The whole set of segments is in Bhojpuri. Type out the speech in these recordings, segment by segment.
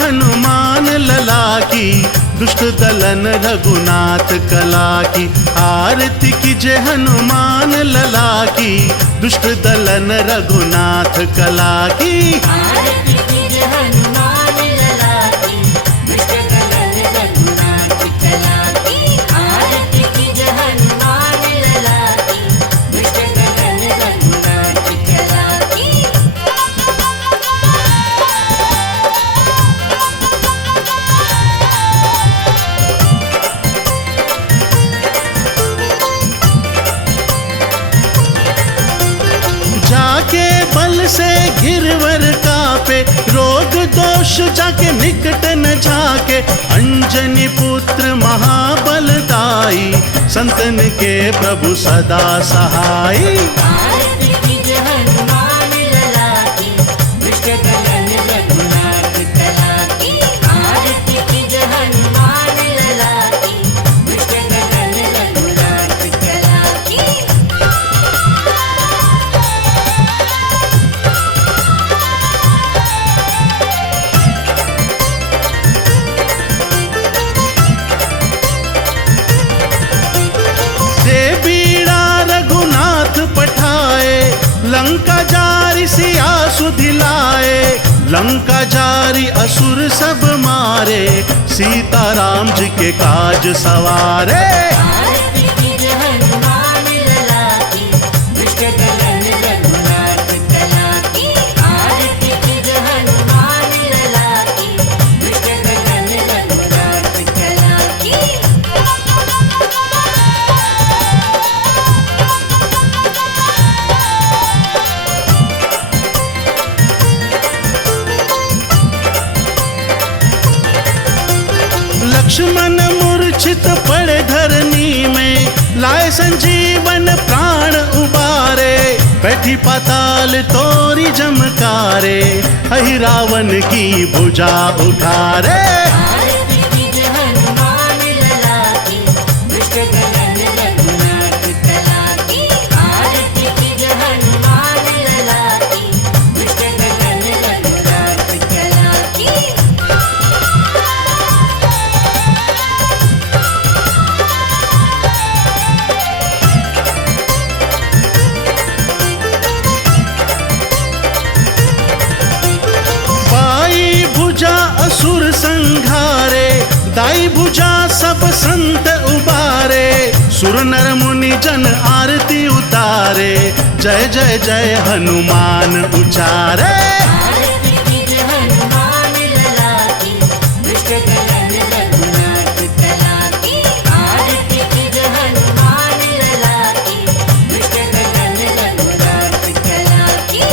हनुमान लला की, दुष्ट दलन रघुनाथ कला की। आरती कीजे हनुमान लला की, दुष्ट दलन रघुनाथ कला की। आरती कीजे हनुमान लला की, दुष्ट दलन रघुनाथ कला की। आरती कीजे हनुमान लला की, दुष्ट दलन रघुनाथ कला की। जाके बल से गिरवर कापे, रोग दोष जाके निकट न जाके। अंजनी पुत्र महाबलदाई, संतन के प्रभु सदा सहाई। आरती कीजे हनुमान लला की, दुष्ट दलन रघुनाथ कला की। आरती कीजे हनुमान लला की, दुष्ट दलन रघुनाथ कला की। दे बीड़ा रघुनाथ पठाए, लंका जारी सिया सुधिलाए। लंका जारी असुर सब मारे, सीताराम जी के काज सवारे। आरती कीजे हनुमान लला की, दुष्ट दलन रघुनाथ कला की। आरती कीजे हनुमान लला की, दुष्ट दलन रघुनाथ कला की। लक्ष्मण मूर्छित पड़े धरनी में, लाए संजीवन प्राण उबारे। बैठी पाताल तोरी जमकारे, अहि रावण की भुजा उठारे। आरती कीजे हनुमान लला की, दुष्ट दलन रघुनाथ कला की। आरती कीजे हनुमान लला की, दुष्ट दलन रघुनाथ कला की। बाई भुजा असुर संघारे, दाई भुजा सब संत उबारे। सुर नर मुनि जन आरती उतारे, जय जय जय हनुमान उचारे। आरती कीजे हनुमान लला की, दुष्ट दलन रघुनाथ कला की। आरती कीजे हनुमान लला की, दुष्ट दलन रघुनाथ कला की।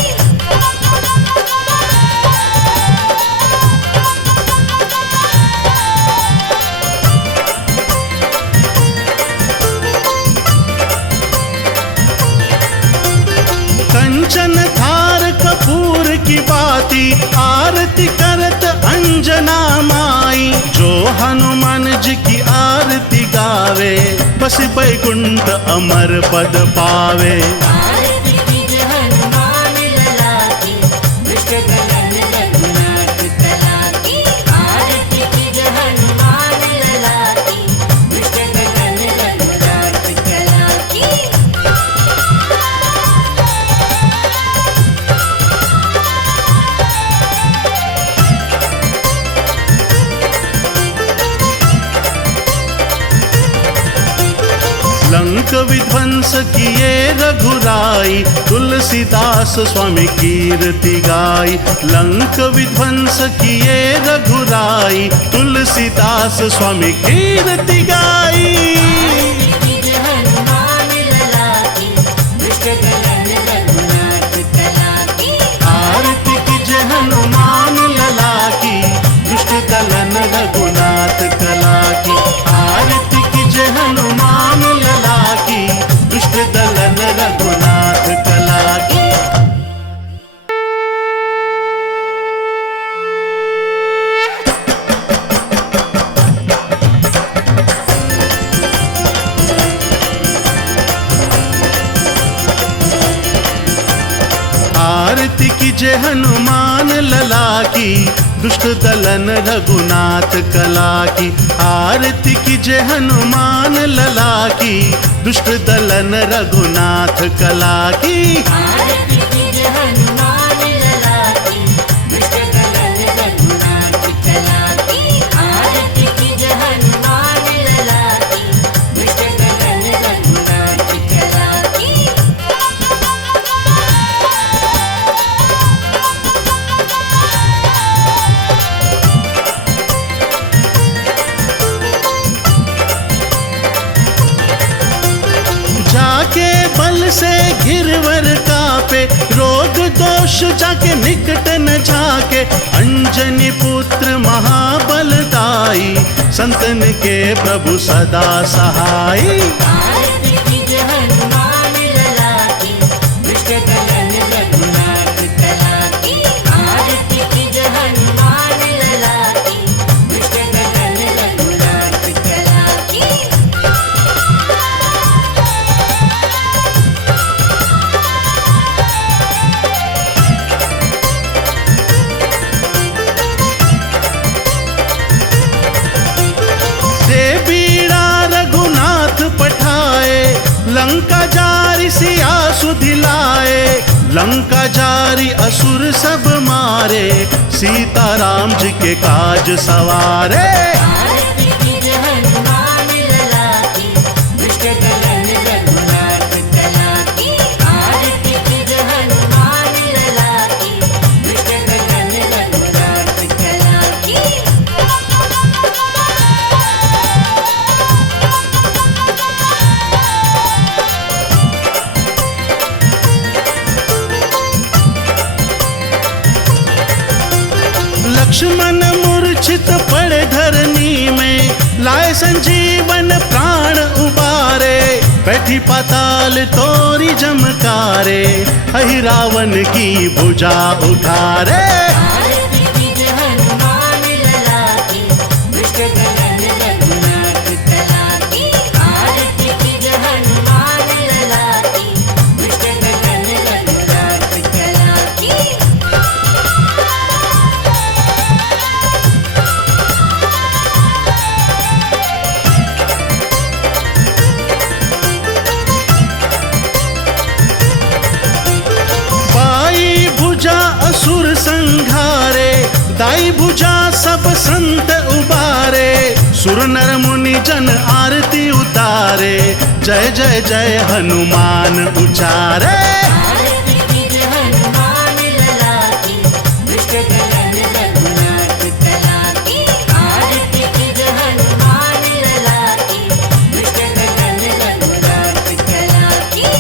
कंचन थार कपूर की बाती, आरती करत अंजना माई। जो हनुमान जी की आरती गावे, बस बैकुंठ अमर पद पावे। आरती कीजे हनुमान लला की, दुष्ट दलन रघुनाथ कला की। आरती कीजे हनुमान लला की, दुष्ट दलन रघुनाथ कला की। लंक विध्वंस किए रघुराई, तुलसीदास स्वामी कीर्ति गाई। लंक विध्वंस किए रघुराई, तुलसीदास स्वामी कीर्ति गाई। आरती कीजे हनुमान लला की, दुष्ट दलन रघुनाथ कला की। आरती कीजे हनुमान लला की, दुष्ट दलन रघुनाथ कला की। आरती कीजे हनुमान लला की, दुष्ट दलन रघुनाथ कला की। आरती कीजे हनुमान लला की, दुष्ट दलन रघुनाथ कला की। आरती कीजे हनुमान लला की, दुष्ट दलन रघुनाथ कला की। आरती कीजे हनुमान लला की, दुष्ट दलन रघुनाथ कला की। आरती कीजे हनुमान लला की, दुष्ट दलन रघुनाथ कला की। जाके बल से गिरवर कापे, रोग दोष जाके निकट न जाके। अंजनी पुत्र महाबलदाई, संतन के प्रभु सदा सहाई। आरती कीजे हनुमान लला की, दुष्ट दलन रघुनाथ कला की। आरती कीजे हनुमान लला की, दुष्ट दलन रघुनाथ कला की। दे बीड़ा रघुनाथ पठाए, लंका जारी सिया सुधिलाए। लंका जारी असुर सब मारे, सीताराम जी के काज सवारे। आरती कीजे हनुमान लला की, दुष्ट दलन रघुनाथ कला की। आरती कीजे हनुमान लला की, दुष्ट दलन रघुनाथ कला की। लक्ष्मण मूर्छित पड़े धरनी में, लाए संजीवन प्राण उबारे। बैठी पाताल तोरी जमकारे, अहि रावण की भुजा उठारे। आरती कीजे हनुमान लला की, दुष्ट दलन रघुनाथ कला की। आरती कीजे हनुमान लला की, दुष्ट दलन रघुनाथ कला की। बाई भुजा असुर संघारे, दाई भुजा सब संत उबारे। सुर नर मुनि जन आरती उतारे, जय जय जय हनुमान उचारे। आरती कीजे हनुमान लला की, दुष्ट दलन रघुनाथ कला की। आरती कीजे हनुमान लला की, दुष्ट दलन रघुनाथ कला की।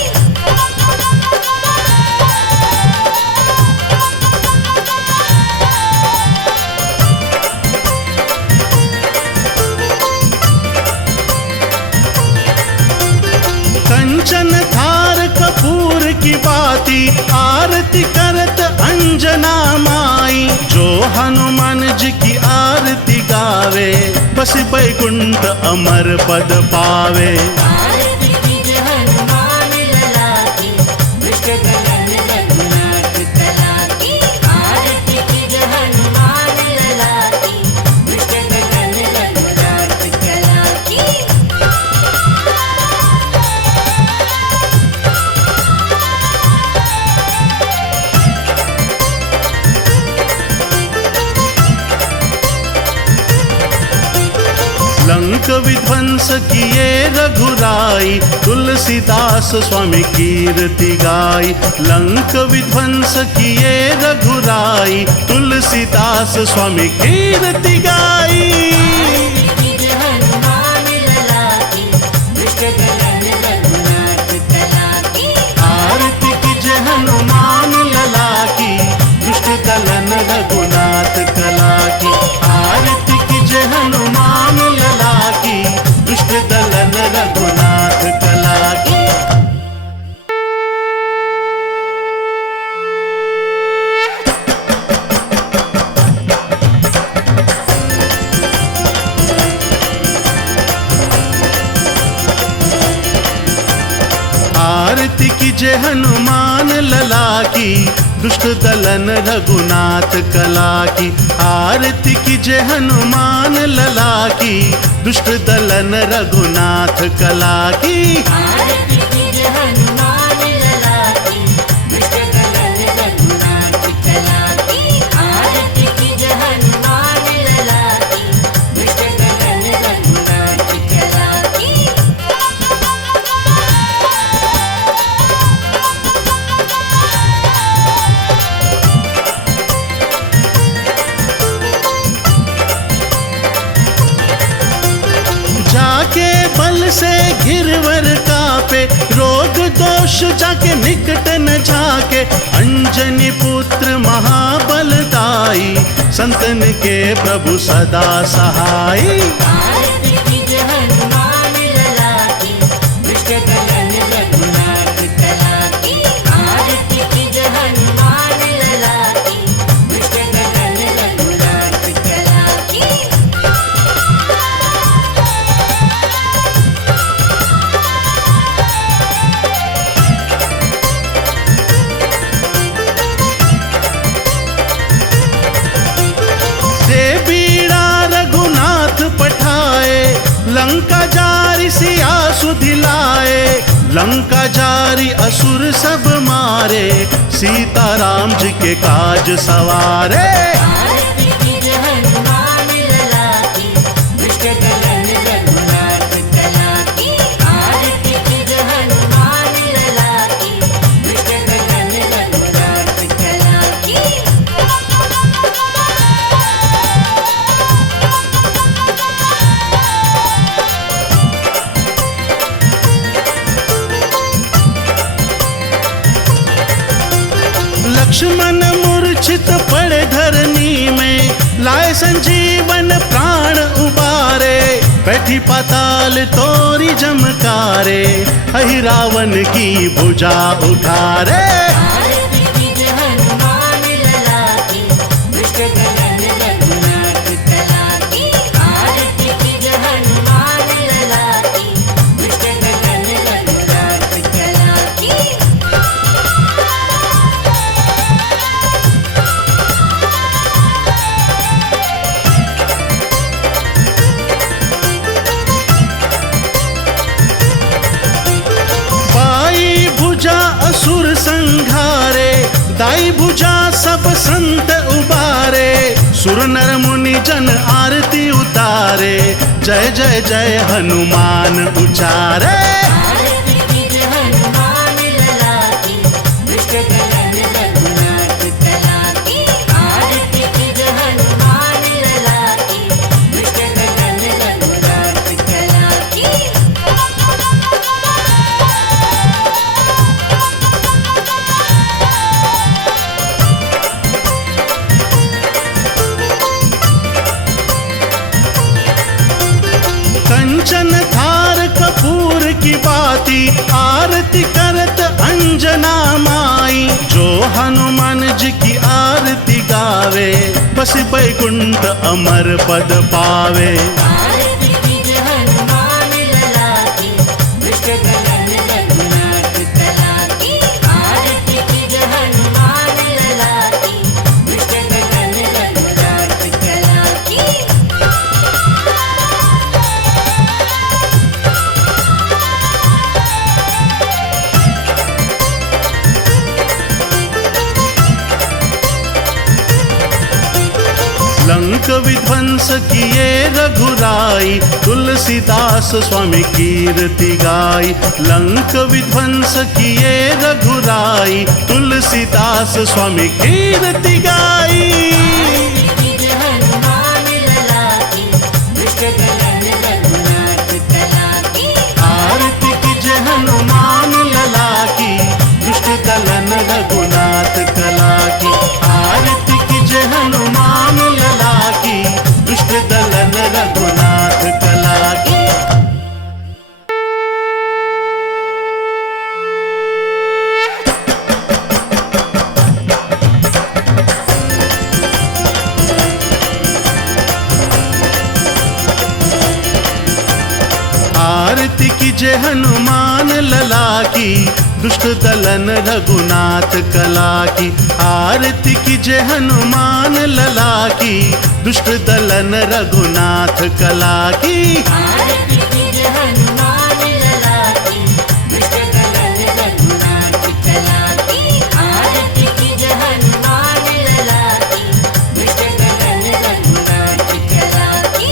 कंचन थार कपूर की बाती, आरती करत अंजना माई। जो हनुमान जी की आरती गावे, बस बैकुंठ अमर पद पावे। आरती कीजे हनुमान लला की, दुष्ट दलन रघुनाथ कला की। आरती कीजे हनुमान लला की, दुष्ट दलन रघुनाथ कला की। लंक विध्वंस किए रघुराई, तुलसीदास स्वामी कीर्ति गाई। लंक विध्वंस किए रघुराई, तुलसीदास स्वामी कीर्ति गाई। आरती कीजे हनुमान लला की, दुष्ट दलन रघुनाथ कला की। आरती कीजे हनुमान लला की, दुष्ट दलन रघुनाथ कला की। आरती कीजे हनुमान लला की, दुष्ट दलन रघुनाथ कला की। आरती कीजे हनुमान लला की, दुष्ट दलन रघुनाथ कला की। आरती कीजे हनुमान लला की, दुष्ट दलन रघुनाथ कला की। आरती कीजे हनुमान लला की, दुष्ट दलन रघुनाथ कला की। आरती कीजे हनुमान लला की, दुष्ट दलन रघुनाथ कला की। जाके बल से गिरवर कापे, रोग दोष जाके निकट न जाके। अंजनी पुत्र महाबलदाई, संतन के प्रभु सदा सहाई। आरती कीजे हनुमान लला की, दुष्ट दलन रघुनाथ कला की। आरती कीजे हनुमान लला की, दुष्ट दलन रघुनाथ कला की। दे बीड़ा रघुनाथ पठाए, लंका जारी सिया सुधिलाए। लंका जारी असुर सब मारे, सीताराम जी के काज सवारे। आरती कीजे हनुमान लला की, दुष्ट दलन रघुनाथ कला की। आरती कीजे हनुमान लला की, दुष्ट दलन रघुनाथ कला की। लक्ष्मण मूर्छित पड़े धरनी में, लाए संजीवन प्राण उबारे। बैठी पाताल तोरी जमकारे, अहि रावण की भुजा उठारे। आरती कीजे हनुमान लला की, दुष्ट दलन रघुनाथ कला की। आरती कीजे हनुमान लला की, दुष्ट दलन रघुनाथ कला की। बाई भुजा असुर संघारे, दाई भुजा सब संत उबारे। सुर नर मुनि जन आरती उतारे, जय जय जय हनुमान उचारे। आरती कीजे हनुमान लला की, दुष्ट दलन रघुनाथ कला की। आरती कीजे हनुमान लला की, दुष्ट दलन रघुनाथ कला की। कंचन थार कपूर की बाती, आरती करत अंजना माई। जो हनुमान जी की आरती गावे, बस बैकुंठ अमर पद पावे। आरती कीजे हनुमान लला की, दुष्ट दलन रघुनाथ कला की। आरती कीजे हनुमान लला की, दुष्ट दलन रघुनाथ कला की। लंक विध्वंस किए रघुराई, तुलसीदास स्वामी कीर्ति गाई। लंक विध्वंस किए रघुराई, तुलसीदास स्वामी कीर्ति गाई। आरती कीजे हनुमान लला की, दुष्ट दलन रघुनाथ कला की। आरती कीजे हनुमान लला की, दुष्ट दलन रघुनाथ कला की। आरती कीजे हनुमान लला की, दुष्ट दलन रघुनाथ कला की। आरती कीजे हनुमान लला की, दुष्ट दलन रघुनाथ कला की। आरती कीजे हनुमान लला की, दुष्ट दलन रघुनाथ कला की। आरती कीजे हनुमान लला की, दुष्ट दलन रघुनाथ कला की। आरती कीजे हनुमान लला की, दुष्ट दलन रघुनाथ कला की।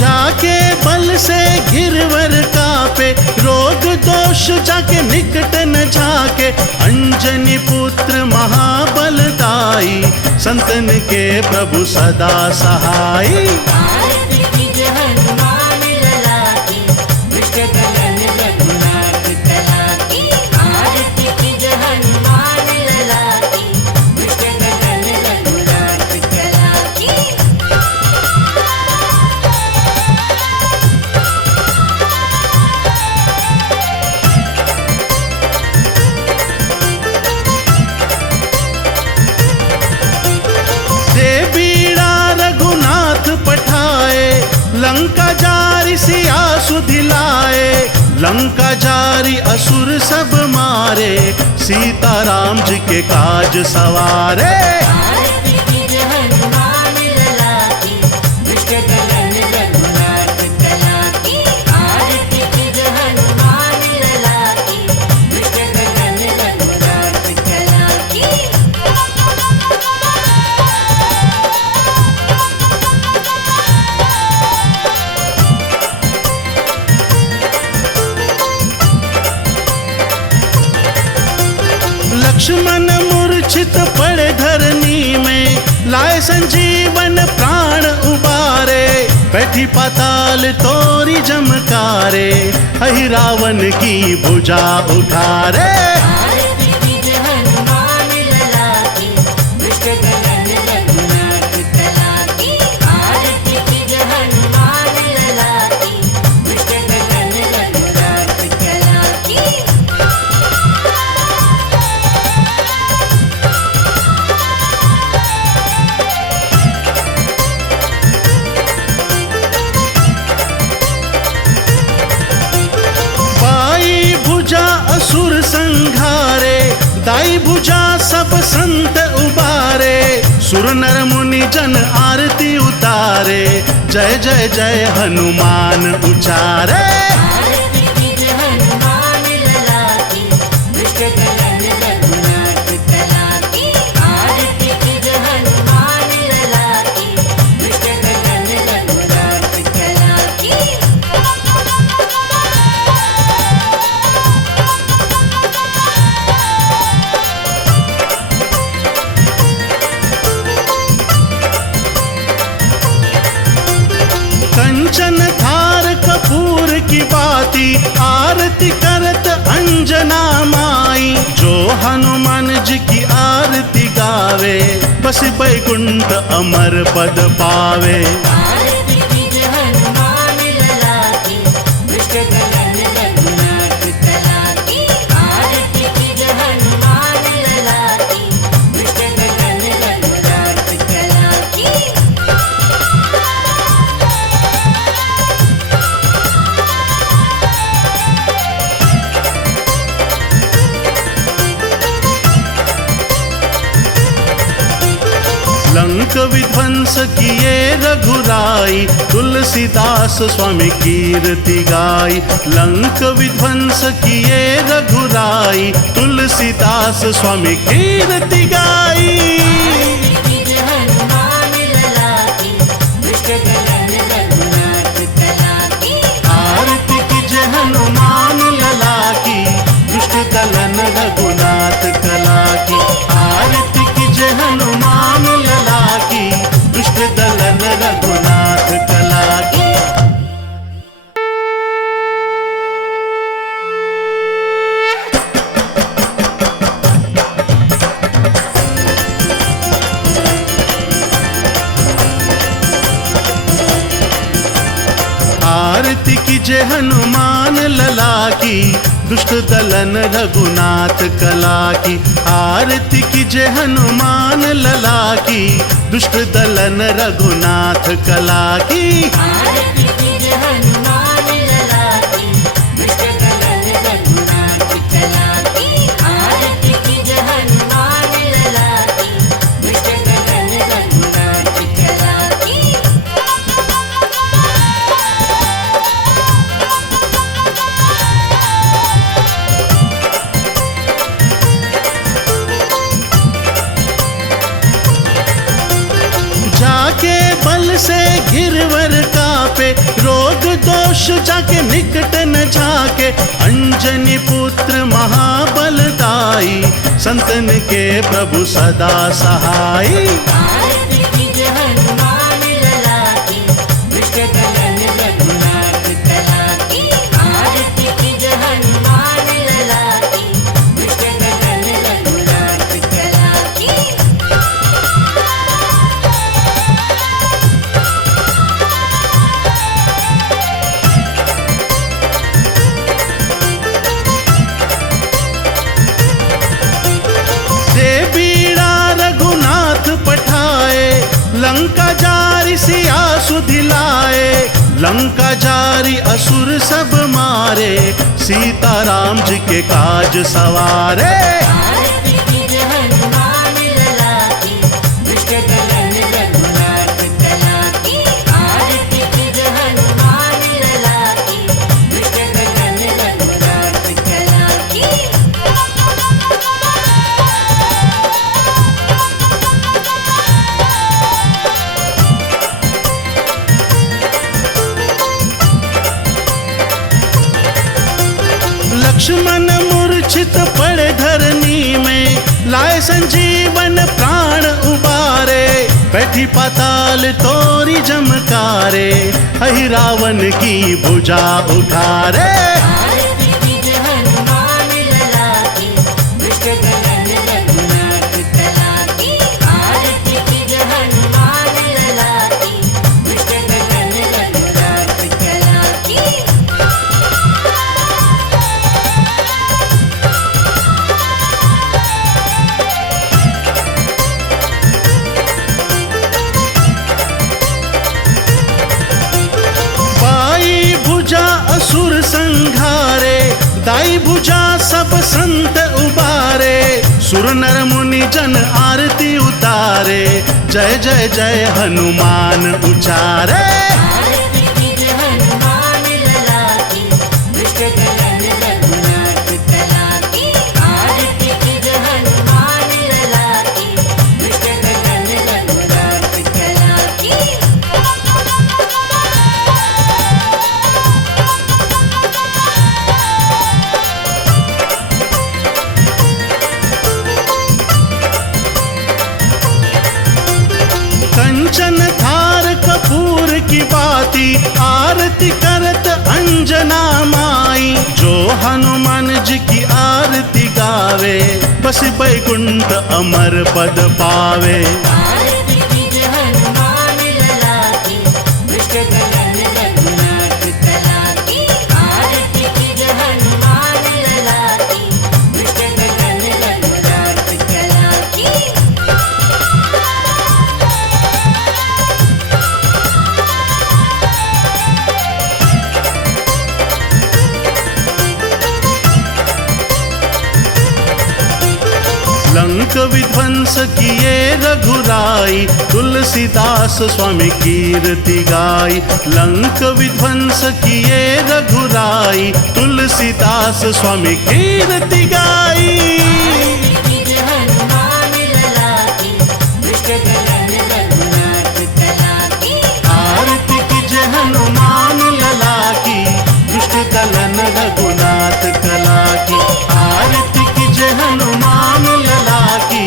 जाके बल से गिरवर कापे, रोग दोष जाके निकट न जाके। अंजनी पुत्र महाबलदाई, संतन के प्रभु सदा सहाई। आरती कीजे हनुमान लला की, दुष्ट दलन रघुनाथ कला की। आरती कीजे हनुमान लला की, दुष्ट दलन रघुनाथ कला की। दे बीड़ा रघुनाथ पठाए, लंका जारी सिया सुधिलाए। लंका जारी असुर सब मारे, सीताराम जी के काज सवारे। आरती कीजे हनुमान लला की, दुष्ट दलन रघुनाथ कला की। आरती कीजे हनुमान लला की, दुष्ट दलन रघुनाथ कला की। लक्ष्मण मूर्छित पड़े धरनी में, लाए संजीवन प्राण उबारे। बैठी पाताल तोरी जमकारे, अहि रावण की भुजा उठारे। आरती कीजे हनुमान लला की, दुष्ट दलन रघुनाथ कला की। आरती कीजे हनुमान लला की, दुष्ट दलन रघुनाथ कला की। बाई भुजा असुर संघारे, दाई भुजा सब संत उबारे। सुर नर मुनि जन आरती उतारे, जय जय जय हनुमान उचारे। आरती कीजे हनुमान लला की, दुष्ट दलन रघुनाथ कला की। आरती कीजे हनुमान लला की, दुष्ट दलन रघुनाथ कला की। कंचन थार कपूर की बाती, आरती करत अंजना माई। जो हनुमान जी की आरती गावे, बस बैकुंठ अमर पद पावे। आरती कीजे हनुमान लला की, दुष्ट दलन रघुनाथ कला की। आरती कीजे हनुमान लला की, दुष्ट दलन रघुनाथ कला की। लंक विध्वंस किए रघुराई, तुलसीदास स्वामी कीर्ति गाई। लंक विध्वंस किए रघुराई, तुलसीदास स्वामी कीर्ति गाई। आरती कीजे हनुमान लला की, दुष्ट दलन रघुनाथ कला की। आरती कीजे हनुमान लला की, दुष्ट दलन रघुनाथ कला की। आरती कीजे हनुमान लला की, दुष्ट दलन रघुनाथ कला की। आरती की जय हनुमान लला की, दुष्ट दलन रघुनाथ कला की। आरती की जय हनुमान लला की, दुष्ट दलन रघुनाथ कला की। आरती की जय हनुमान लला की, दुष्ट दलन रघुनाथ कला की। आरती की जय हनुमान लला की, दुष्ट दलन रघुनाथ कला की। जाके बल से गिरवर कापे, रोग दोष जाके निकट न जाके। अंजनी पुत्र महाबलदाई, संतन के प्रभु सदा सहाई। आरती की जय हनुमान लला की, दुष्ट दलन रघुनाथ कला की। आरती की जय हनुमान लला की, दुष्ट दलन रघुनाथ कला की। दे बीड़ा रघुनाथ पठाए, लंका जारी सिया सुधिलाए। लंका जारी असुर सब मारे, सीताराम जी के काज सवारे। आरती की जय हनुमान लला की, दुष्ट दलन रघुनाथ कला की। आरती की जय हनुमान लला की, दुष्ट दलन रघुनाथ कला की। लक्ष्मण मूर्छित पड़े धरनी में, लाए संजीवन प्राण उबारे। बैठी पाताल तोरी जमकारे, अहि रावण की भुजा उठारे। आरती की जय हनुमान लला की, दुष्ट दलन रघुनाथ कला की। आरती की जय हनुमान लला की, दुष्ट दलन रघुनाथ कला की। बाई भुजा असुर संघारे, दाई भुजा सब संत उबारे। सुर नर मुनि जन आरती उतारे, जय जय जय हनुमान उचारे। आरती की जय हनुमान लला की, दुष्ट दलन रघुनाथ कला की। आरती की जय हनुमान लला की, दुष्ट दलन रघुनाथ कला की। कंचन थार कपूर की बाती, आरती करत अंजना माई। जो हनुमान जी की आरती गावे, बस बैकुंठ अमर पद पावे। आरती की जय हनुमान लला की, दुष्ट दलन रघुनाथ कला की। आरती की जय हनुमान लला की, दुष्ट दलन रघुनाथ कला की। लंक विध्वंस किए रघुराई, तुलसीदास स्वामी कीर्ति गाई। लंक विध्वंस किए रघुराई, तुलसीदास स्वामी कीर्ति गाई। आरती की जय हनुमान लला की, दुष्ट दलन रघुनाथ कला की। आरती की जय हनुमान लला की, दुष्ट दलन रघुनाथ कला की। आरती की जय हनुमान लला की,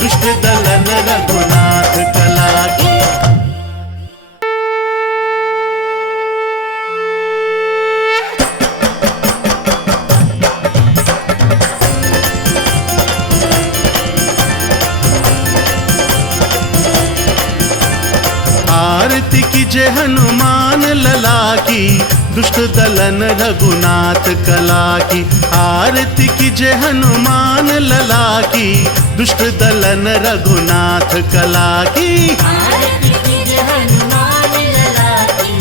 दुष्ट दलन रघुनाथ कला की। आरती की जय हनुमान लला की, दुष्ट दलन रघुनाथ कला की। आरती की जय हनुमान लला की, दुष्ट दलन रघुनाथ कला की। आरती कीजिए हनुमान लला की,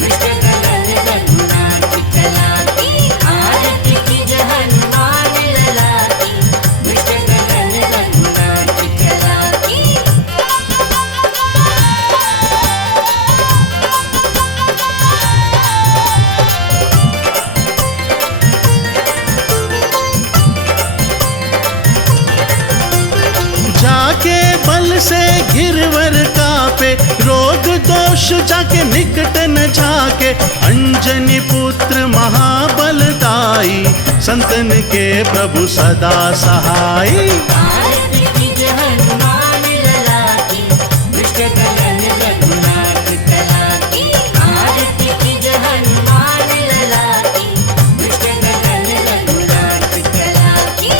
दुष्ट दलन रघुनाथ कला की। आरती कीजिए हनुमान लला की, दुष्ट दलन रघुनाथ कला की। जाके बल से गिरवर कापे, रोग दोष जाके निकट न जाके। अंजनी पुत्र महाबलदाई, संतन के प्रभु सदा सहाई। आरती कीजिए हनुमान लला की, दुष्ट दलन रघुनाथ कला की। आरती कीजिए हनुमान लला की, दुष्ट दलन रघुनाथ कला की।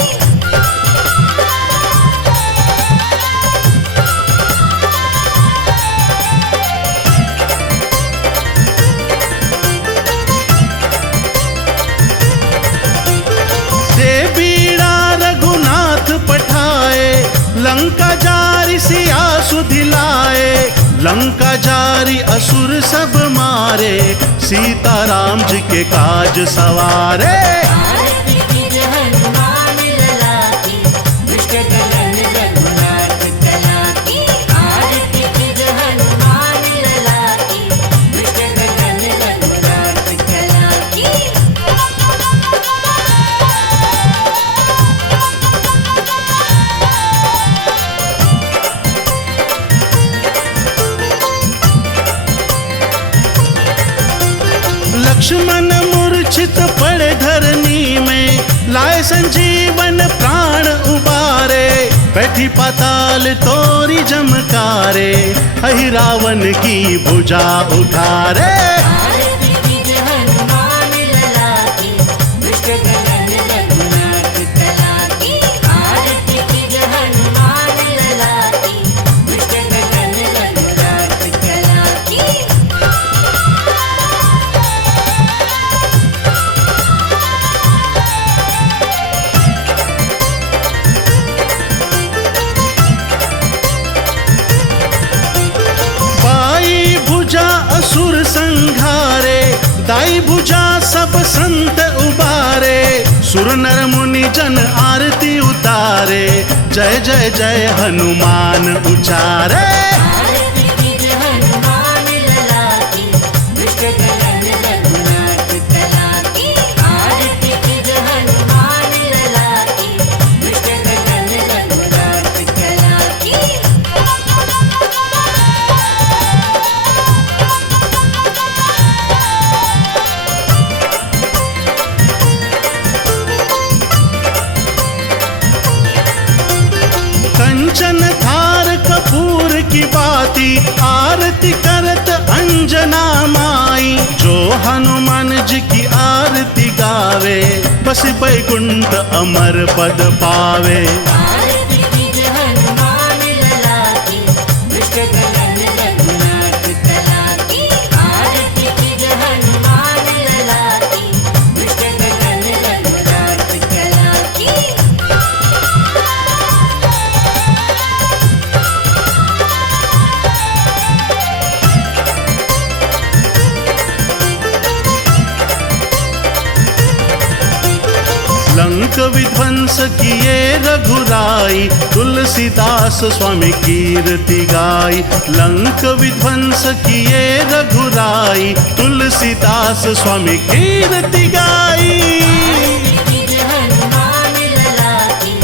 दे बीड़ा रघुनाथ पठाए, लंका जारी सिया सुधिलाए। लंका जारी असुर सब मारे, सीताराम जी के काज सवारे। आरती कीजिए हनुमान लला की, दुष्ट दलन रघुनाथ कला की। आरती कीजिए हनुमान लला की, दुष्ट दलन रघुनाथ कला की। लक्ष्मण मूर्छित पड़े धरनी में, लाए संजीवन प्राण उबारे। बैठी पाताल तोरी जमकारे, अहि रावण की भुजा उठारे। आरती कीजिए हनुमान लला की, दुष्ट दलन रघुनाथ कला की। आरती कीजिए हनुमान लला की, दुष्ट दलन रघुनाथ कला की। बाई भुजा असुर संघारे, दाई भुजा सब संत उबारे। सुर नर मुनि जन आरती उतारे, जय जय जय हनुमान उचारे। आरती कीजिए हनुमान लला की, दुष्ट दलन रघुनाथ कला की। आरती कीजिए हनुमान लला की, दुष्ट दलन रघुनाथ कला की। कंचन थार कपूर की बाती, आरती करत अंजना माई। जो हनुमान जी की आरती गावे, बस बैकुंठ अमर पद पावे। आरती कीजिए हनुमान लला की, दुष्ट दलन रघुनाथ कला की। आरती कीजिए हनुमान लला की, दुष्ट दलन रघुनाथ कला की। लंक विध्वंस किए रघुराई, तुलसीदास स्वामी कीर्ति गाई। लंक विध्वंस किए रघुराई, तुलसीदास स्वामी कीर्ति गाई। आरती कीजिए हनुमान लला की,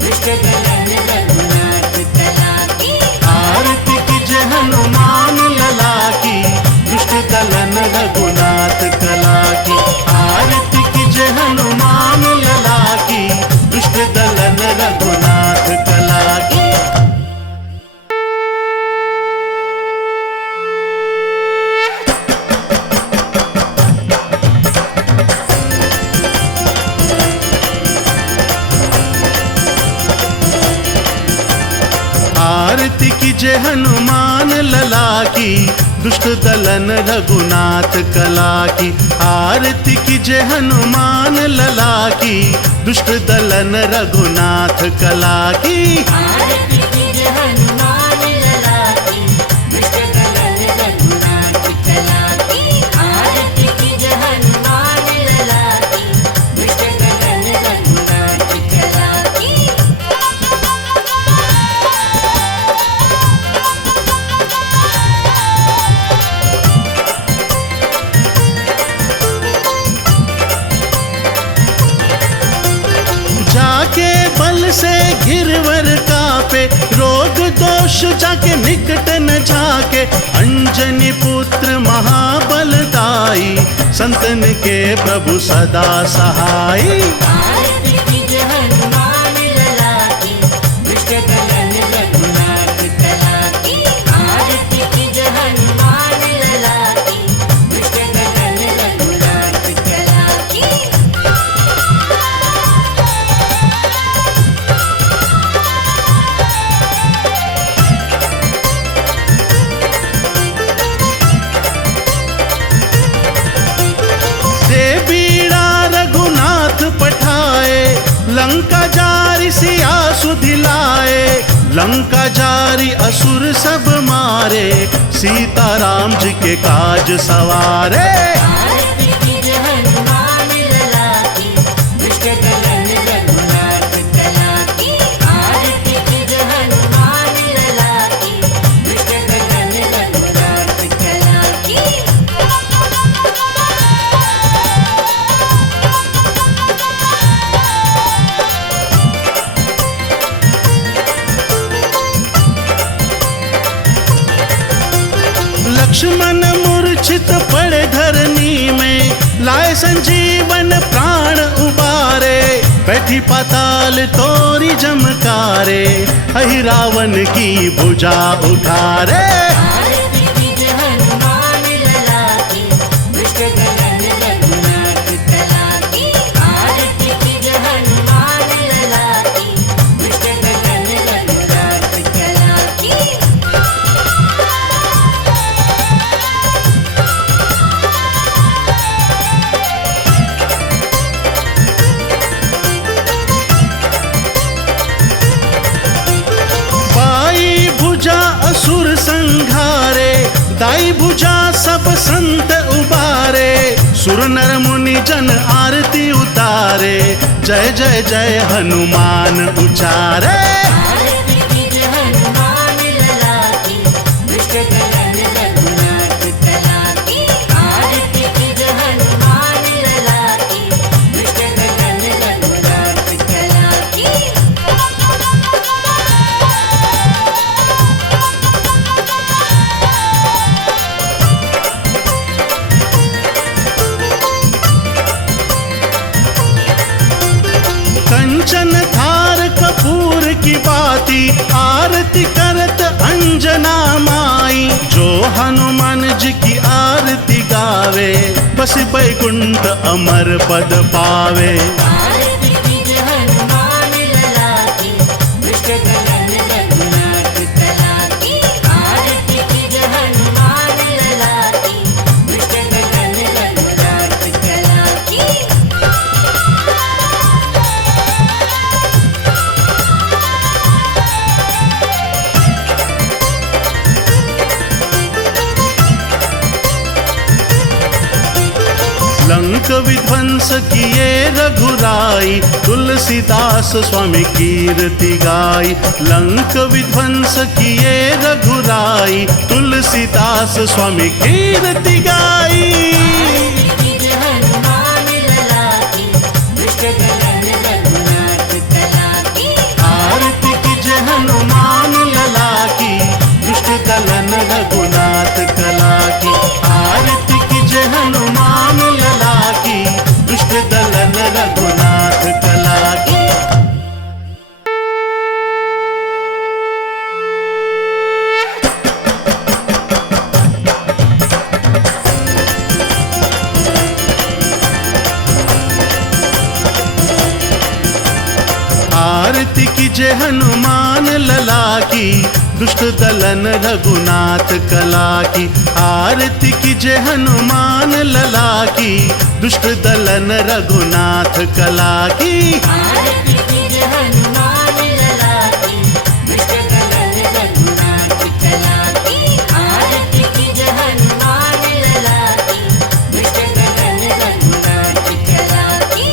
दुष्ट दलन रघुनाथ कला की। आरती की जय हनुमान लला की, दुष्ट दलन रघुनाथ कला की। आरती की जय हनुमान लला की, दुष्ट दलन रघुनाथ कला की। आरती की जय हनुमान लला की, दुष्ट दलन रघुनाथ कला की। आरती कीजे हनुमान लला की, दुष्ट दलन रघुनाथ कला की। आरती कीजे हनुमान लला की, दुष्ट दलन रघुनाथ कला की। आरती कीजे हनुमान लला की, दुष्ट दलन रघुनाथ कला की। जाके बल से गिरवर कापे, रोग दोष जाके निकट न जाके। अंजनी पुत्र महाबलदाई, संतन के प्रभु सदा सहाई। आरती कीजे हनुमान लला की, दुष्ट दलन रघुनाथ कला की। आरती कीजे हनुमान लला की, दुष्ट दलन रघुनाथ कला की। दे बीड़ा रघुनाथ पठाए, लंका जारी सिया सुधिलाए। लंका जारी असुर सब मारे, सीता राम जी के काज सवारे। आरती कीजे हनुमान लला की, दुष्ट दलन रघुनाथ कला की। आरती कीजे हनुमान लला की, दुष्ट दलन रघुनाथ कला की। लक्ष्मण मूर्छित पड़े धरनी में, लाए संजीवन प्राण उबारे। बैठी पाताल तोरी जमकारे, अहि रावण की भुजा उठारे। आरती कीजे हनुमान लला की, दुष्ट दलन रघुनाथ कला की। आरती कीजे हनुमान लला की, दुष्ट दलन रघुनाथ कला की। बाई भुजा असुर संघारे, दाई भुजा सब संत उबारे। सुर नर मुनि जन आरती उतारे, जय जय जय हनुमान उचारे। आरती कीजे हनुमान लला की, दुष्ट दलन रघुनाथ कला की। आरती कीजे हनुमान लला की, दुष्ट दलन रघुनाथ कला की। कंचन थार कपूर की बाती, आरती करत अंजना माई। जो हनुमान जी की आरती गावे, बस बैकुंठ अमर पद पावे। आरती कीजे हनुमान लला की, दुष्ट दलन रघुनाथ कला की। आरती कीजे हनुमान लला की, दुष्ट दलन रघुनाथ कला की। लंक विध्वंस किए रघुराई, तुलसीदास स्वामी कीर्ति गाई। लंक विध्वंस किए रघुराई, तुलसीदास स्वामी कीर्ति गाई। आरती कीजे हनुमान लला की, दुष्ट दलन रघुनाथ कला की। आरती कीजे हनुमान लला की, दुष्ट दलन रघुनाथ कला की। आरती कीजे हनुमान लला की, दुष्ट दलन रघुनाथ कला की। आरती कीजे हनुमान लला की, दुष्ट दलन रघुनाथ कला की। आरती कीजे हनुमान लला की, दुष्ट दलन रघुनाथ कला की। आरती कीजे हनुमान लला की, दुष्ट दलन रघुनाथ कला की। आरती कीजे हनुमान लला की, दुष्ट दलन रघुनाथ कला की।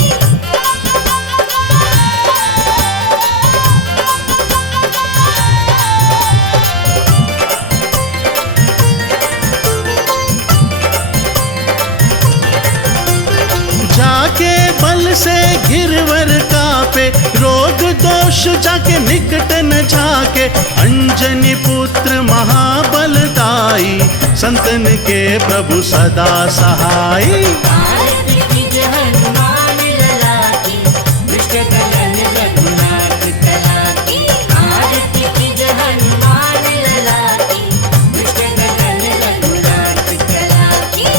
जाके बल से गिरवर कापे, रोग दोष जाके निकट न जाके। अंजनी पुत्र महाबलदाई, संतन के प्रभु सदा सहाई। आरती कीजे हनुमान लला की, दुष्ट दलन रघुनाथ कला की। आरती कीजे हनुमान लला की, दुष्ट दलन रघुनाथ कला की।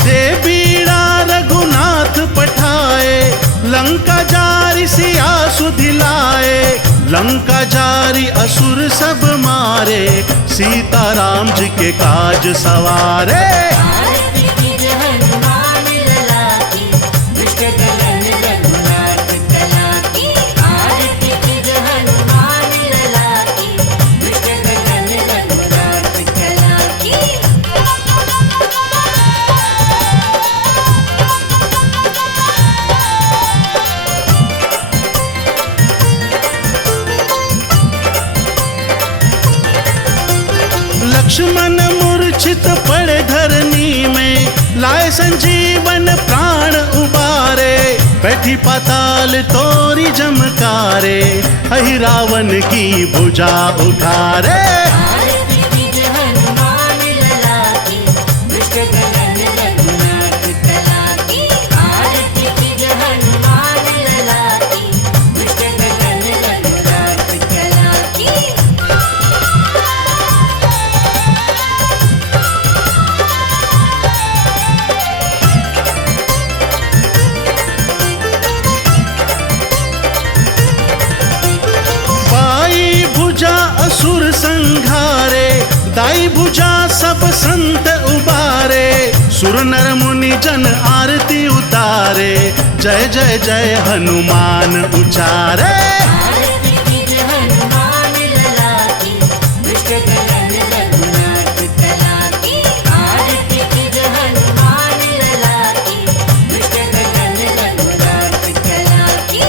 दे बीड़ा रघुनाथ पठाए, लंका जारी सिया सुधिलाए। लंका जारी असुर सब मारे, सीताराम जी के काज सवारे। आरती कीजे हनुमान लला की, दुष्ट दलन रघुनाथ कला की। आरती कीजे हनुमान लला की, दुष्ट दलन रघुनाथ कला की। लक्ष्मण मूर्छित पड़े धरनी में, लाए संजीवन प्राण उबारे। बैठी पाताल तोरी जमकारे, अहि रावण की भुजा उठारे। आरती कीजे हनुमान लला की, दुष्ट दलन रघुनाथ कला की। आरती कीजे हनुमान लला की, दुष्ट दलन रघुनाथ कला की। बाई भुजा असुर संघारे, दाई भुजा सब संत उबारे। सुर नर मुनि जन आरती उतारे, जय जय जय हनुमान उचारे। आरती कीजे हनुमान लला की, दुष्ट दलन रघुनाथ कला की। आरती कीजे हनुमान लला की, दुष्ट दलन रघुनाथ कला की।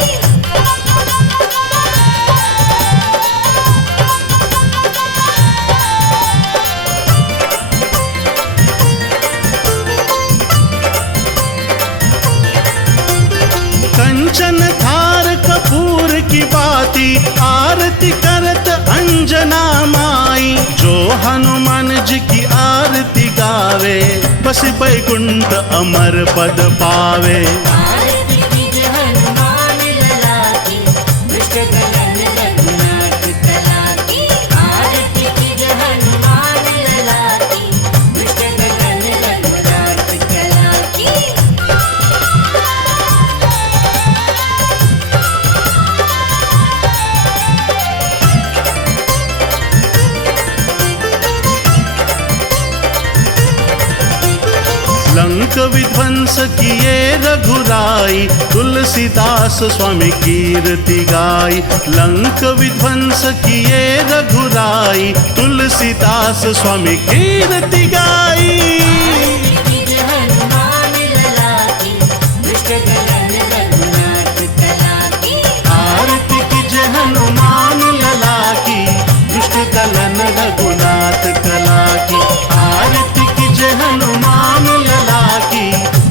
कंचन थार कपूर की बाती, आरती करत अंजना माई। जो हनुमान जी की आरती गावे, बस बैकुंठ अमर पद पावे। आरती कीजे हनुमान लला की, दुष्ट दलन रघुनाथ कला की। आरती कीजे हनुमान लला की, दुष्ट दलन रघुनाथ कला की। लंक विध्वंस किए रघुराई, तुलसीदास स्वामी कीर्ति गाई। लंक विध्वंस किए रघुराई, तुलसीदास स्वामी कीर्ति गाई। कीजे हनुमान लला की, दुष्ट दलन रघुनाथ कला की। आरती कीजे हनुमान लला की, दुष्ट दलन रघुनाथ कला की। आरती कीजे हनुमान लला की,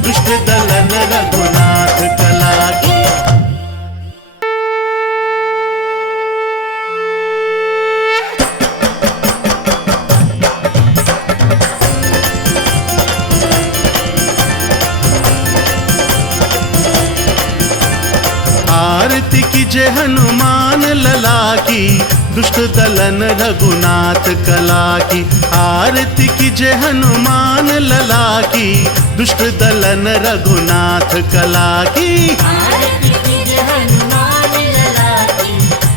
दुष्ट दलन रघुनाथ कला की। आरती कीजे हनुमान लला की, दुष्ट दलन रघुनाथ कला की। आरती कीजे हनुमान लला की, दुष्ट दलन रघुनाथ कला की। आरती कीजे हनुमान लला की,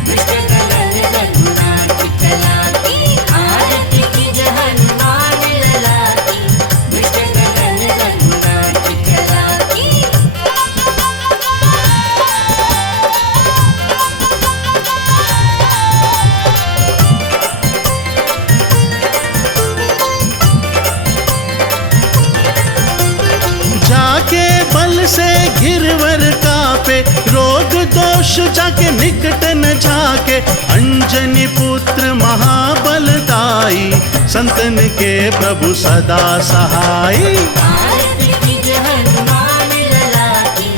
दुष्ट दलन रघुनाथ कला की। आरती कीजे हनुमान लला की, दुष्ट दलन रघुनाथ कला की। जाके बल से गिरवर कापे, रोग दोष जाके निकट न जाके। अंजनी पुत्र महाबलदाई, संतन के प्रभु सदा सहाय। आरती कीजे हनुमान लला की,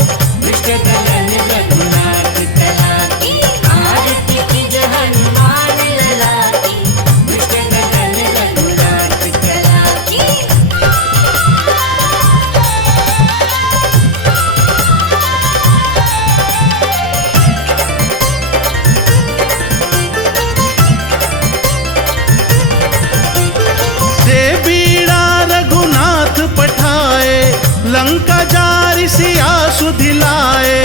दुष्ट दलन रघुनाथ कला की। आरती कीजे हनुमान लला की, दुष्ट दलन रघुनाथ कला की। दे बीड़ा रघुनाथ पठाए, लंका जारी सिया सुधिलाए।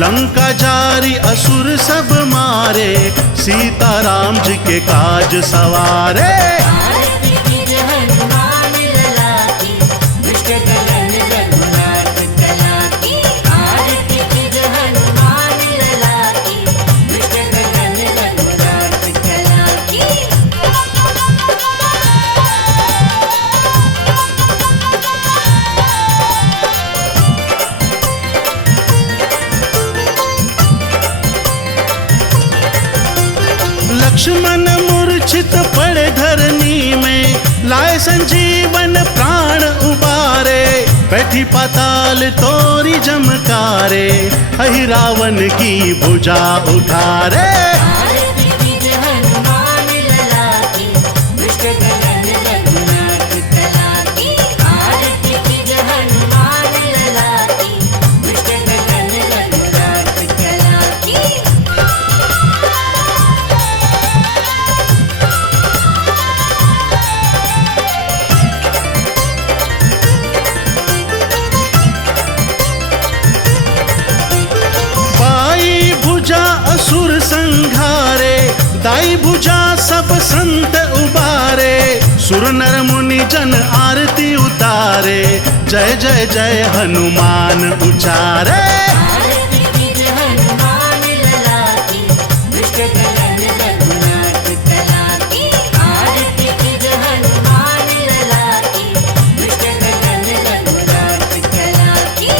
लंका जारी असुर सब मारे, सीता राम जी के काज सवारे। आरती कीजे हनुमान लला की, दुष्ट दलन रघुनाथ कला की। आरती कीजे हनुमान लला की, दुष्ट दलन रघुनाथ कला की। लक्ष्मण मूर्छित पड़े धरनी में, लाए संजीवन प्राण उबारे। बैठी पाताल तोरी जमकारे, अहि रावण की भुजा उठारे। आरती कीजे हनुमान लला की, दुष्ट दलन रघुनाथ कला की। आरती कीजे हनुमान लला की, दुष्ट दलन रघुनाथ कला की। बाई भुजा असुर संघारे, दाई भुजा सब संत उबारे। सुर नर मुनि जन आरती उतारे, जय जय जय हनुमान उचारे। आरती कीजे हनुमान लला की, दुष्ट दलन रघुनाथ कला की। आरती कीजे हनुमान लला की, दुष्ट दलन रघुनाथ कला की।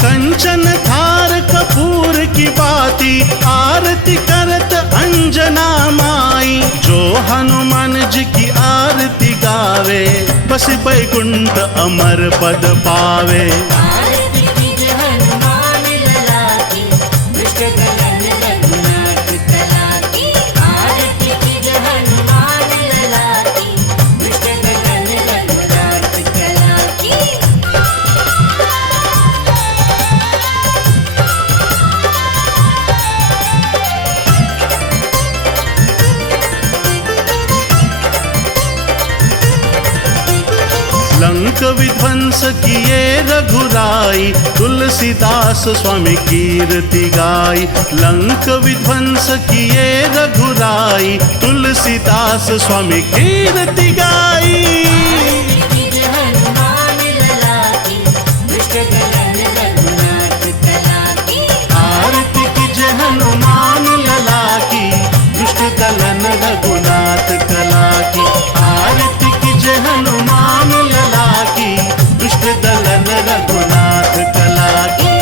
कंचन थार कपूर की बाती, आरती करत अंजना माई। जो हनुमान जी की आरती गावे, बस बैकुंठ अमर पद पावे। आरती कीजे हनुमान लला की, दुष्ट दलन रघुनाथ कला की। आरती कीजे हनुमान लला की, दुष्ट दलन रघुनाथ कला की। लंक विध्वंस किए रघुराई, तुलसीदास स्वामी कीर्ति गाई। लंक विध्वंस किए रघुराई, तुलसीदास स्वामी कीर्ति गाई। आरती कीजे हनुमान लला की, दुष्ट दलन रघुनाथ कला की। आरती कीजे हनुमान लला की, दुष्ट दलन रघुनाथ कला की। आरती कीजे हनुमान लला की, दुष्ट दलन रघुनाथ कला की।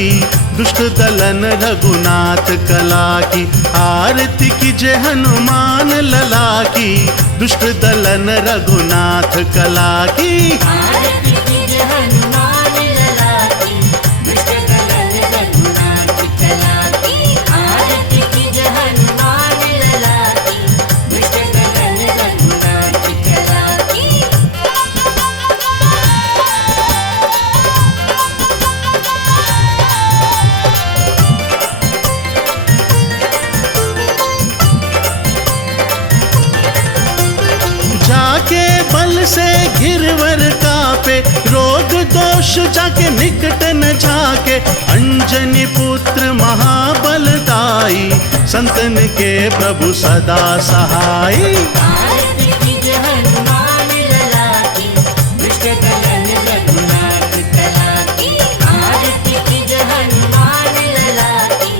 की, दुष्ट दलन रघुनाथ कला की। आरती की जय हनुमान लला की, दुष्ट दलन रघुनाथ कला की। आरती कीजिए हनुमान लला की, दुष्ट दलन रघुनाथ कला की। आरती कीजिए हनुमान लला की, दुष्ट दलन रघुनाथ कला की। जाके बल से गिरवर कापे, रोग दोष जाके निकट न जाके। अंजनी पुत्र महाबलदाई, संतन के प्रभु सदा सहाई। आरती कीजिए हनुमान लला की, दुष्ट दलन रघुनाथ कला की। आरती कीजिए हनुमान लला की,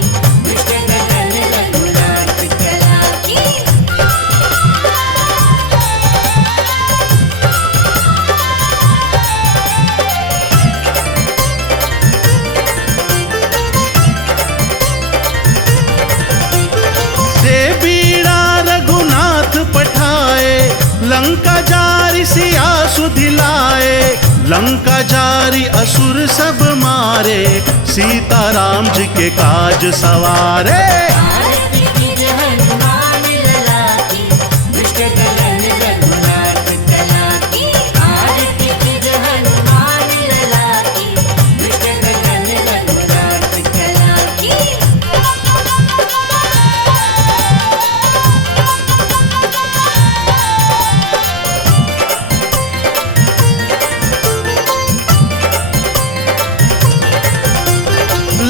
दुष्ट दलन रघुनाथ कला की। दे बीड़ा रघुनाथ पठाए, लंका जारी सिया सुधिलाए। लंका जारी असुर सब मारे, सीता राम जी के काज सवारे। आरती कीजिए हनुमान लला की, दुष्ट दलन रघुनाथ कला की। आरती कीजिए हनुमान लला की, दुष्ट दलन रघुनाथ कला की।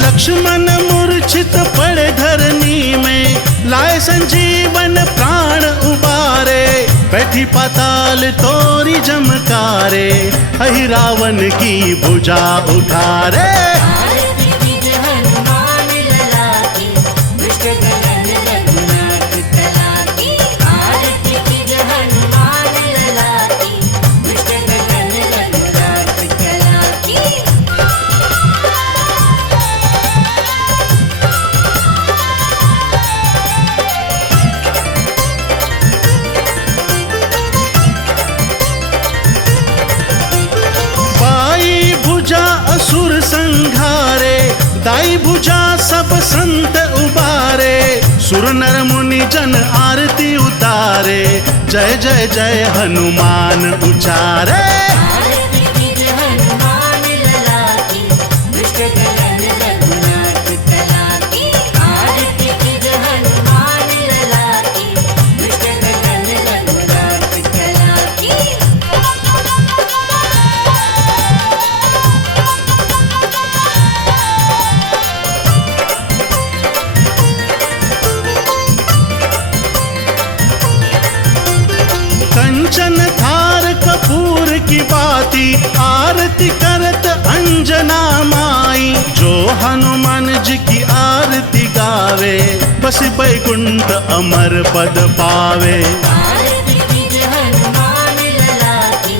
लक्ष्मण मूर्छित पड़े धरनी में, लाए संजीवन प्राण उबारे। बैठी पाताल तोरी जमकारे, अहि रावण की भुजा उठारे। आरती कीजिए हनुमान लला की, दुष्ट दलन रघुनाथ कला की। आरती कीजिए हनुमान लला की, दुष्ट दलन रघुनाथ कला की। बाई भुजा असुर संघारे, दाई भुजा सब संत उबारे। सुर नर मुनि जन आरती उतारे, जय जय जय हनुमान उचारे। आरती कीजिए हनुमान लला की, दुष्ट दलन रघुनाथ कला की। आरती कीजिए हनुमान लला की, दुष्ट दलन रघुनाथ कला की। कंचन थार कपूर की बाती, आरती करत अंजना माई। जो हनुमान जी की आरती गावे, बस बैकुंठ अमर पद पावे। आरती कीजिए हनुमान लला की,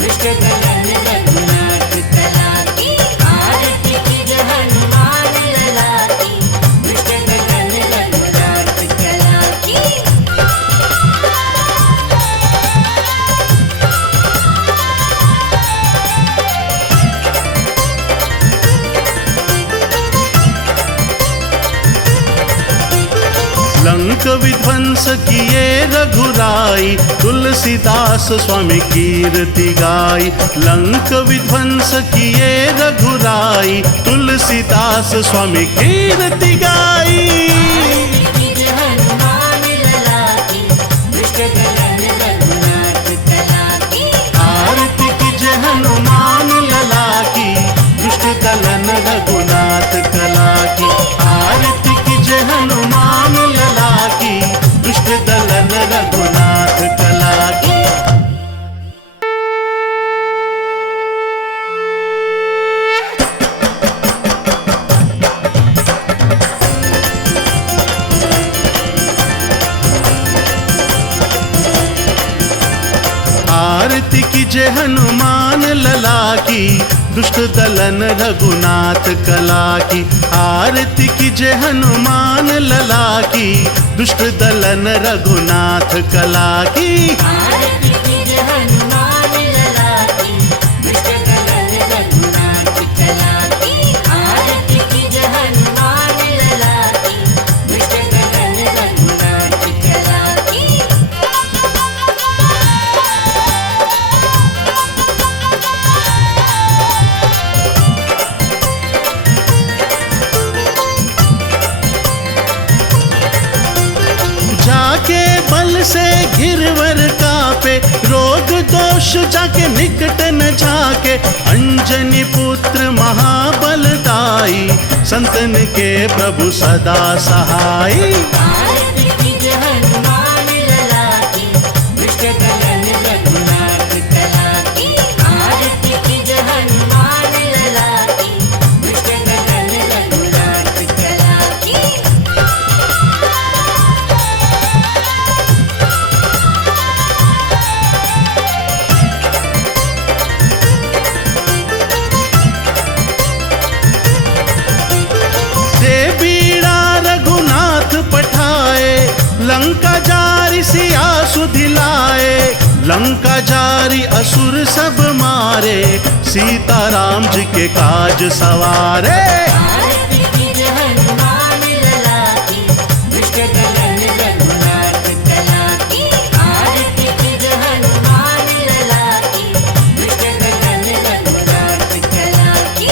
दुष्ट दलन रघुनाथ कला की। आरती कीजिए हनुमान लला की, दुष्ट दलन रघुनाथ कला की। लंक विध्वंस किए रघुराई, तुलसीदास स्वामी कीर्ति गाई। लंक विध्वंस किए रघुराई, तुलसीदास स्वामी कीर्ति गाई। आरती कीजिए हनुमान लला की, दुष्ट दलन रघुनाथ कला की। आरती की जय हनुमान लला की, दुष्ट दलन रघुनाथ कला की। आरती की जय हनुमान लला की, दुष्ट दलन रघुनाथ कला की। आरती की जय हनुमान लला की, दुष्ट दलन रघुनाथ कला की। आरती कीजे हनुमान लला की, दुष्ट दलन रघुनाथ कला की। आरती कीजे हनुमान लला की, दुष्ट दलन रघुनाथ कला की। आरती कीजे हनुमान लला की, दुष्ट दलन रघुनाथ कला की। जाके बल से गिरवर कापे, रोग दोष जाके निकट न जाके। अंजनी पुत्र महाबलदाई, संतन के प्रभु सदा सहाई। आरती कीजे हनुमान लला की, दुष्ट दलन रघुनाथ कला की। आरती कीजे हनुमान लला की, दुष्ट दलन रघुनाथ कला की। दे बीड़ा रघुनाथ पठाए, लंका जारी सिया सुधिलाए। लंका जारी असुर सब मारे, सीताराम जी के काज सवारे। आरती कीजे हनुमान लला की, दुष्ट दलन रघुनाथ कला की। आरती कीजे हनुमान लला की, दुष्ट दलन रघुनाथ कला की।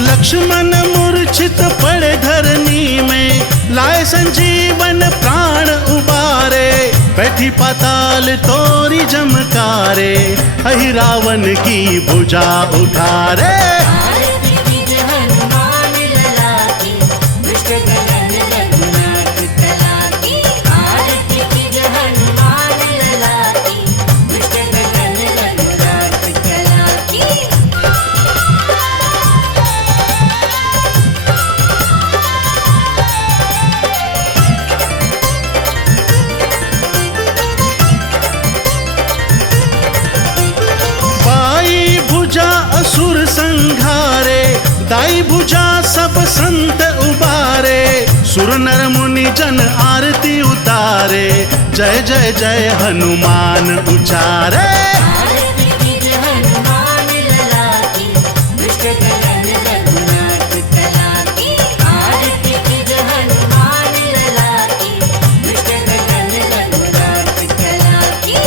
लक्ष्मण मूर्छित पड़े धरनी में, लाए संजीवन प्राण उबारे। बैठी पाताल तोरी जमकारे, अहि रावण की भुजा उठारे। आरती कीजे हनुमान लला की, दुष्ट दलन रघुनाथ कला की। आरती कीजे हनुमान लला की, दुष्ट दलन रघुनाथ कला की। बाई भुजा असुर संघारे, दाई भुजा सब संत उबारे। सुर नर मुनि जन आरती उतारे, जय जय जय हनुमान उचारे। आरती कीजे हनुमान लला की, दुष्ट दलन रघुनाथ कला की। आरती कीजे हनुमान लला की, दुष्ट दलन रघुनाथ कला की।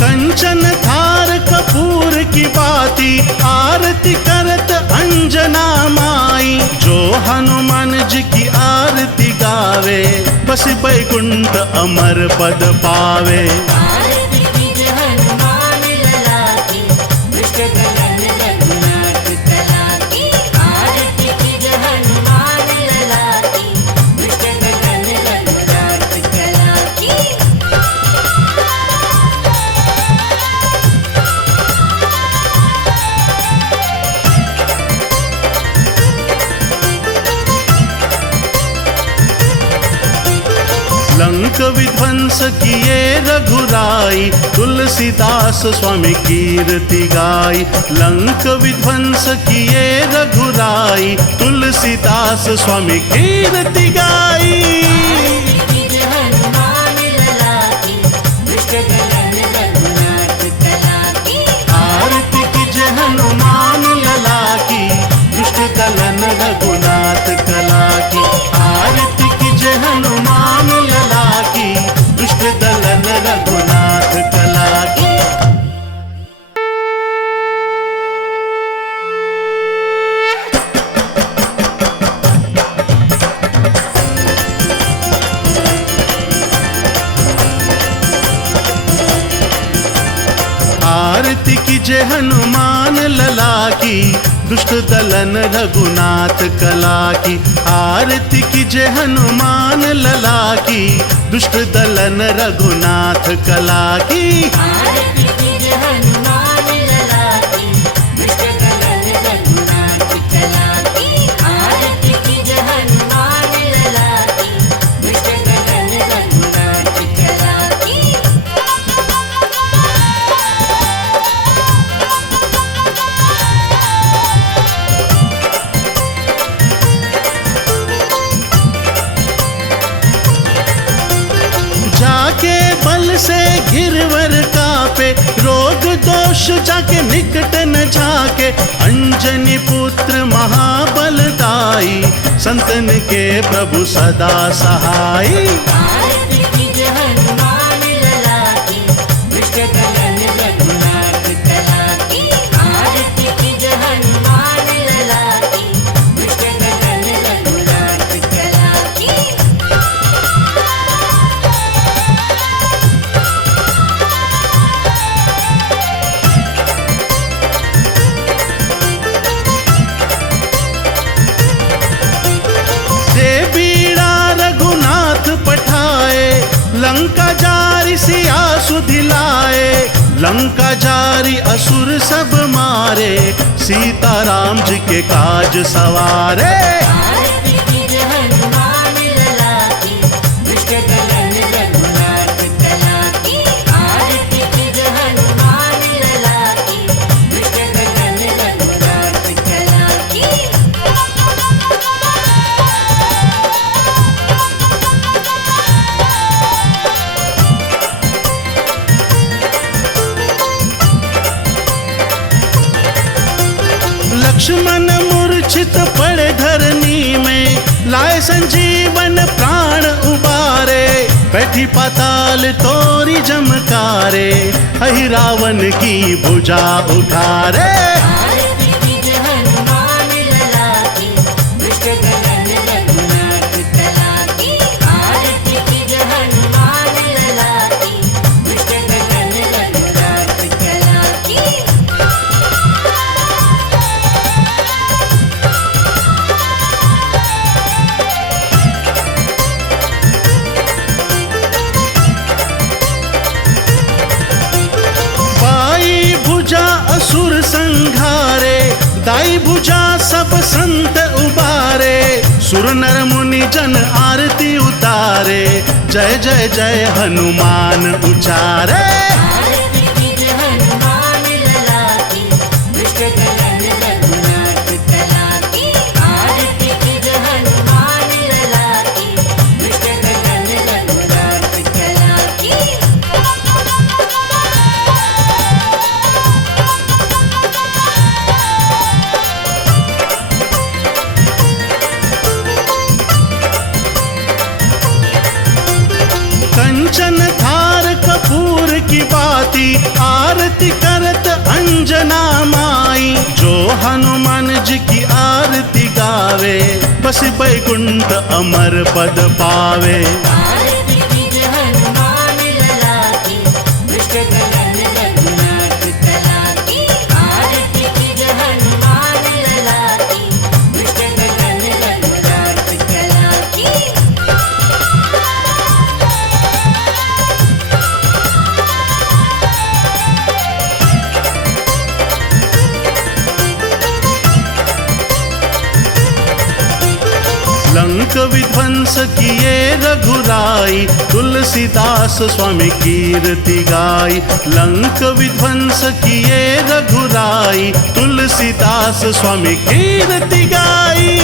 कंचन थार कपूर की बाती, आरती करत अंजना माई। जो हनुमान जी की आरती गावे, बस बैकुंठ अमर पद पावे। आरती कीजे हनुमान लला की, दुष्ट दलन रघुनाथ कला की। आरती कीजे हनुमान लला की, दुष्ट दलन रघुनाथ कला की। लंक विध्वंस किए रघुराई, तुलसीदास स्वामी कीर्ति गाई। लंक विध्वंस किए रघुराई, तुलसीदास स्वामी कीर्ति गाई। कीजे हनुमान लला की, दुष्ट दलन रघुनाथ कला की। आरती कीजे हनुमान लला की, दुष्ट दलन रघुनाथ कला की। आरती कीजे हनुमान लला की, दुष्ट दलन रघुनाथ कला की। आरती कीजे हनुमान लला की, दुष्ट दलन रघुनाथ कला की। आरती कीजे हनुमान लला की, दुष्ट दलन रघुनाथ कला की। आरती कीजे हनुमान लला की, दुष्ट दलन रघुनाथ कला की। आरती कीजे हनुमान लला की, दुष्ट दलन रघुनाथ कला की। जाके बल से गिरवर कापे, रोग दोष जाके निकट न जाके। अंजनी पुत्र महाबलदाई, संतन के प्रभु सदा सहाई। आरती कीजे हनुमान लला की, दुष्ट दलन रघुनाथ कला की। आरती कीजे हनुमान लला की, दुष्ट दलन रघुनाथ कला की। दे बीड़ा रघुनाथ पठाए, लंका जारी सिया सुधिलाए। लंका जारी असुर सब मारे, सीताराम जी के काज सवारे। आरती कीजे हनुमान लला की, दुष्ट दलन रघुनाथ कला की। आरती कीजे हनुमान लला की, दुष्ट दलन रघुनाथ कला की। लक्ष्मण मूर्छित पड़े धरनी में, लाए संजीवन प्राण उबारे। बैठी पाताल तोरी जमकारे, अहि रावण की भुजा उठारे। आरती कीजे हनुमान लला की, दुष्ट दलन रघुनाथ कला की। आरती कीजे हनुमान लला की, दुष्ट दलन रघुनाथ कला की। बाई भुजा असुर संघारे, दाई भुजा सब संत उबारे। सुर नर मुनि जन आरती उतारे, जय जय जय हनुमान उचारे। आरती कीजे हनुमान लला की, दुष्ट दलन रघुनाथ कला की। आरती कीजे हनुमान लला की, दुष्ट दलन रघुनाथ कला की। कंचन थार कपूर की बाती, आरती करत अंजना माई। जो हनुमान जी की आरती गावे, बस बैकुंठ अमर पद पावे। आरती कीजे हनुमान लला की, दुष्ट दलन रघुनाथ कला की। आरती कीजे हनुमान लला की, दुष्ट दलन रघुनाथ कला की। लंक विध्वंस किए रघुराई, तुलसीदास स्वामी कीर्ति गाई। लंक विध्वंस किए रघुराई, तुलसीदास स्वामी कीर्ति गाई।